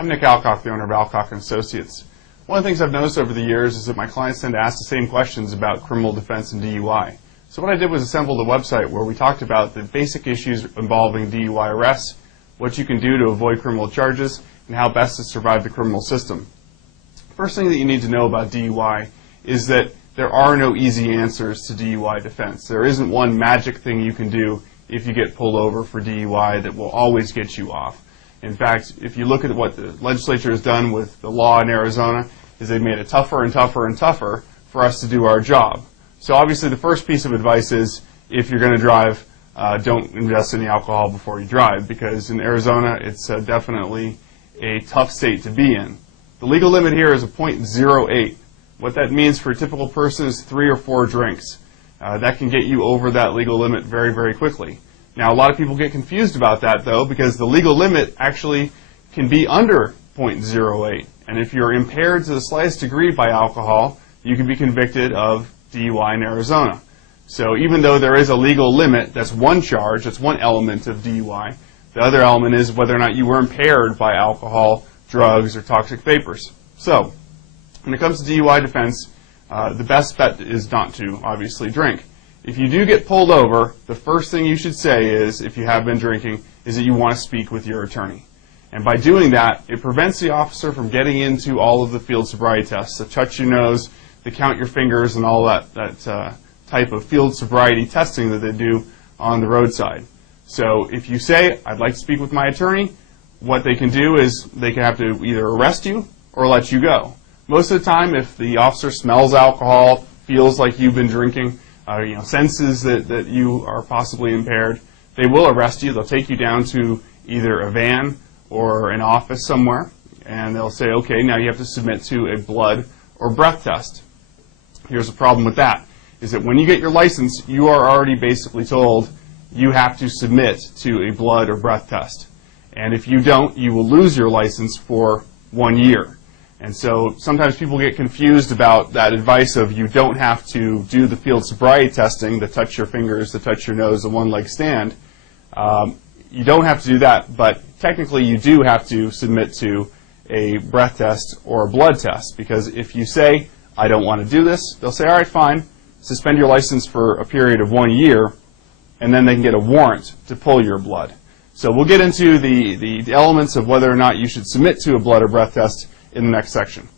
I'm Nick Alcock, the owner of Alcock and Associates. One of the things I've noticed over the years is that my clients tend to ask the same questions about criminal defense and DUI. So what I did was assemble the website where we talked about the basic issues involving DUI arrests, what you can do to avoid criminal charges, and how best to survive the criminal system. First thing that you need to know about DUI is that there are no easy answers to DUI defense. There isn't one magic thing you can do if you get pulled over for DUI that will always get you off. In fact, if you look at what the legislature has done with the law in Arizona, is they've made it tougher and tougher and tougher for us to do our job. So obviously the first piece of advice is if you're going to drive, don't ingest any alcohol before you drive, because in Arizona it's definitely a tough state to be in. The legal limit here is a 0.08. What that means for a typical person is 3 or 4 drinks. That can get you over that legal limit very, very quickly. Now, a lot of people get confused about that, though, because the legal limit actually can be under 0.08. And if you're impaired to the slightest degree by alcohol, you can be convicted of DUI in Arizona. So even though there is a legal limit, that's one charge, that's one element of DUI. The other element is whether or not you were impaired by alcohol, drugs, or toxic vapors. So when it comes to DUI defense, the best bet is not to, obviously, drink. If you do get pulled over, the first thing you should say is, if you have been drinking, is that you want to speak with your attorney. And by doing that, it prevents the officer from getting into all of the field sobriety tests, the touch your nose, the count your fingers, and all that type of field sobriety testing that they do on the roadside. So if you say, I'd like to speak with my attorney, what they can do is they can have to either arrest you or let you go. Most of the time, if the officer smells alcohol, feels like you've been drinking, senses that you are possibly impaired, they will arrest you. They'll take you down to either a van or an office somewhere, and they'll say, okay, now you have to submit to a blood or breath test. Here's the problem with that, is that when you get your license, you are already basically told you have to submit to a blood or breath test. And if you don't, you will lose your license for 1 year. And so sometimes people get confused about that advice of you don't have to do the field sobriety testing, the touch your fingers, the touch your nose, the one-leg stand. You don't have to do that, but technically you do have to submit to a breath test or a blood test, because if you say, I don't want to do this, they'll say, all right, fine, suspend your license for a period of 1 year, and then they can get a warrant to pull your blood. So we'll get into the elements of whether or not you should submit to a blood or breath test in the next section.